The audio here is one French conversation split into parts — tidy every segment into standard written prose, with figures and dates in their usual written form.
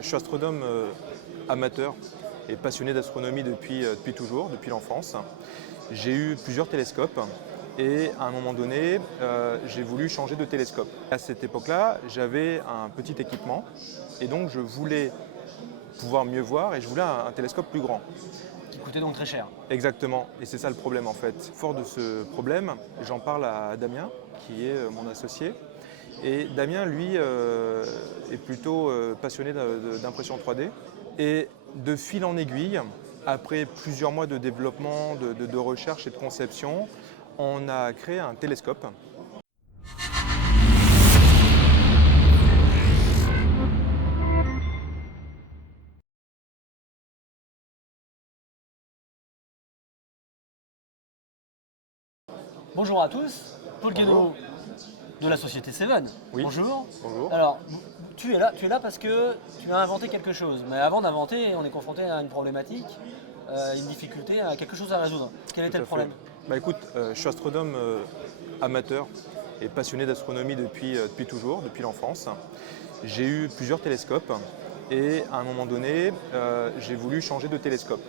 Je suis astronome amateur et passionné d'astronomie depuis toujours, depuis l'enfance. J'ai eu plusieurs télescopes et à un moment donné, j'ai voulu changer de télescope. À cette époque-là, j'avais un petit équipement et donc je voulais pouvoir mieux voir et je voulais un télescope plus grand. Qui coûtait donc très cher. Exactement, et c'est ça le problème en fait. Fort de ce problème, j'en parle à Damien, qui est mon associé. Et Damien, lui, est plutôt passionné d'impression 3D. Et de fil en aiguille, après plusieurs mois de développement, de recherche et de conception, on a créé un télescope. Bonjour à tous, Paul Guénaud de la société Seven. Oui. Bonjour. Bonjour. Alors, tu es là parce que tu as inventé quelque chose. Mais avant d'inventer, on est confronté à une problématique, une difficulté, à quelque chose à résoudre. Quel était le problème? Écoute, je suis astronome amateur et passionné d'astronomie depuis toujours, depuis l'enfance. J'ai eu plusieurs télescopes et à un moment donné, j'ai voulu changer de télescope.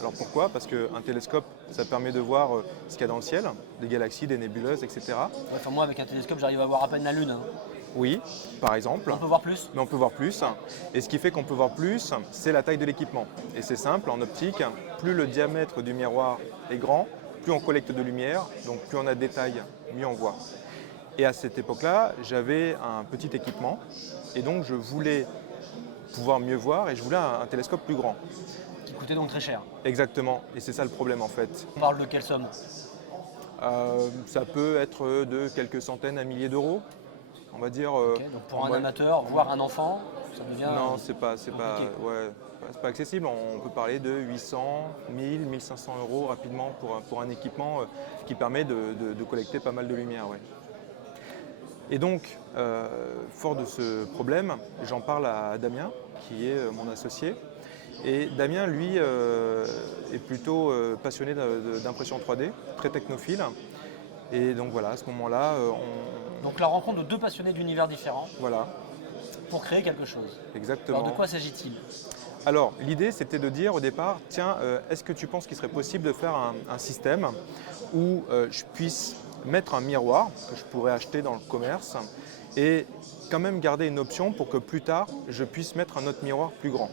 Alors pourquoi? Parce qu'un télescope, ça permet de voir ce qu'il y a dans le ciel, des galaxies, des nébuleuses, etc. Enfin, moi, avec un télescope, j'arrive à voir à peine la Lune. Oui, par exemple. On peut voir plus? Mais on peut voir plus. Et ce qui fait qu'on peut voir plus, c'est la taille de l'équipement. Et c'est simple, en optique, plus le diamètre du miroir est grand, plus on collecte de lumière, donc plus on a de détails, mieux on voit. Et à cette époque-là, j'avais un petit équipement et donc je voulais pouvoir mieux voir et je voulais un télescope plus grand. Qui coûtait donc très cher. Exactement, et c'est ça le problème en fait. On parle de quelle somme? Ça peut être de quelques centaines à milliers d'euros, on va dire. Ok, donc pour un amateur, voire un enfant, ça devient. Non, c'est pas accessible. On peut parler de 800, 1000, 1500 euros rapidement pour un équipement qui permet de collecter pas mal de lumière. Ouais. Et donc, fort de ce problème, j'en parle à Damien, qui est mon associé. Et Damien, lui, est plutôt passionné d'impression 3D, très technophile. Et donc voilà, à ce moment-là, Donc la rencontre de deux passionnés d'univers différents voilà, pour créer quelque chose. exactement. Alors de quoi s'agit-il? Alors, l'idée, c'était de dire au départ, tiens, est-ce que tu penses qu'il serait possible de faire un système où je puisse mettre un miroir que je pourrais acheter dans le commerce et quand même garder une option pour que plus tard, je puisse mettre un autre miroir plus grand.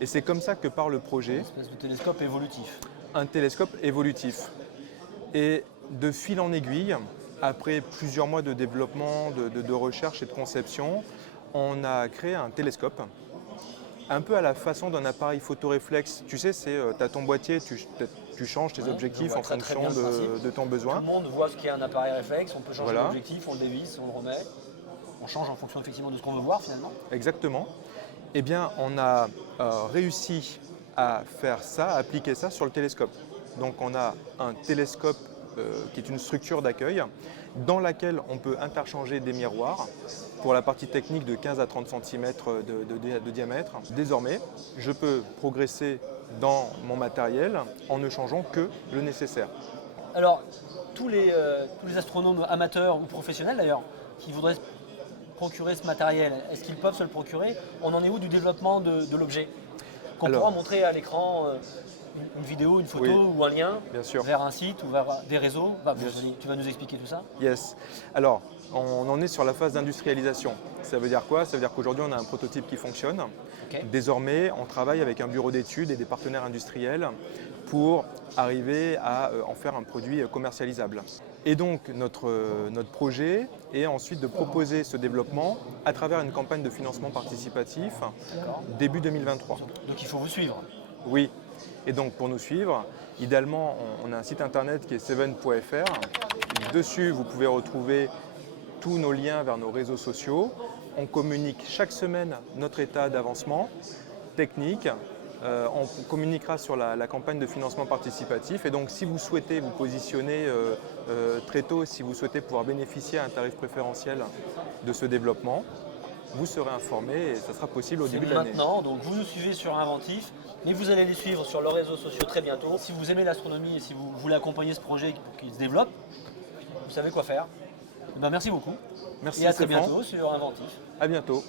Et c'est comme ça que part le projet. Une espèce de télescope évolutif. Un télescope évolutif. Et de fil en aiguille, après plusieurs mois de développement, de recherche et de conception, on a créé un télescope, un peu à la façon d'un appareil photoréflexe. Tu sais, tu as ton boîtier, tu changes tes objectifs en fonction de ton besoin. Tout le monde voit ce qu'est un appareil réflexe, on peut changer Voilà. l'objectif, on le dévisse, on le remet, on change en fonction effectivement de ce qu'on veut voir finalement. Exactement. Eh bien, on a réussi à faire ça, à appliquer ça sur le télescope. Donc on a un télescope qui est une structure d'accueil dans laquelle on peut interchanger des miroirs pour la partie technique de 15 à 30 cm de diamètre. Désormais, je peux progresser dans mon matériel en ne changeant que le nécessaire. Alors, tous les astronomes amateurs ou professionnels d'ailleurs, qui voudraient se procurer ce matériel, est-ce qu'ils peuvent se le procurer? On en est où du développement de l'objet? Qu'on pourra montrer à l'écran une vidéo, une photo Oui, ou un lien bien sûr. vers un site ou vers des réseaux. Tu vas nous expliquer tout ça? Yes. Alors, on en est sur la phase d'industrialisation. Ça veut dire quoi? Ça veut dire qu'aujourd'hui, on a un prototype qui fonctionne. Okay. Désormais, on travaille avec un bureau d'études et des partenaires industriels pour arriver à en faire un produit commercialisable. Et donc, notre projet est ensuite de proposer ce développement à travers une campagne de financement participatif début 2023. Donc, il faut vous suivre. Oui. Et donc, pour nous suivre, idéalement, on a un site internet qui est seven.fr. Dessus, vous pouvez retrouver tous nos liens vers nos réseaux sociaux. On communique chaque semaine notre état d'avancement technique. On communiquera sur la campagne de financement participatif. Et donc, si vous souhaitez vous positionner très tôt, si vous souhaitez pouvoir bénéficier à un tarif préférentiel de ce développement, vous serez informé et ça sera possible au début de l'année. Maintenant, donc vous nous suivez sur Inventif, mais vous allez les suivre sur leurs réseaux sociaux très bientôt. Si vous aimez l'astronomie et si vous voulez accompagner ce projet pour qu'il se développe, vous savez quoi faire. Ben, merci beaucoup. Merci et à très Stéphane. bientôt sur Inventif. À bientôt.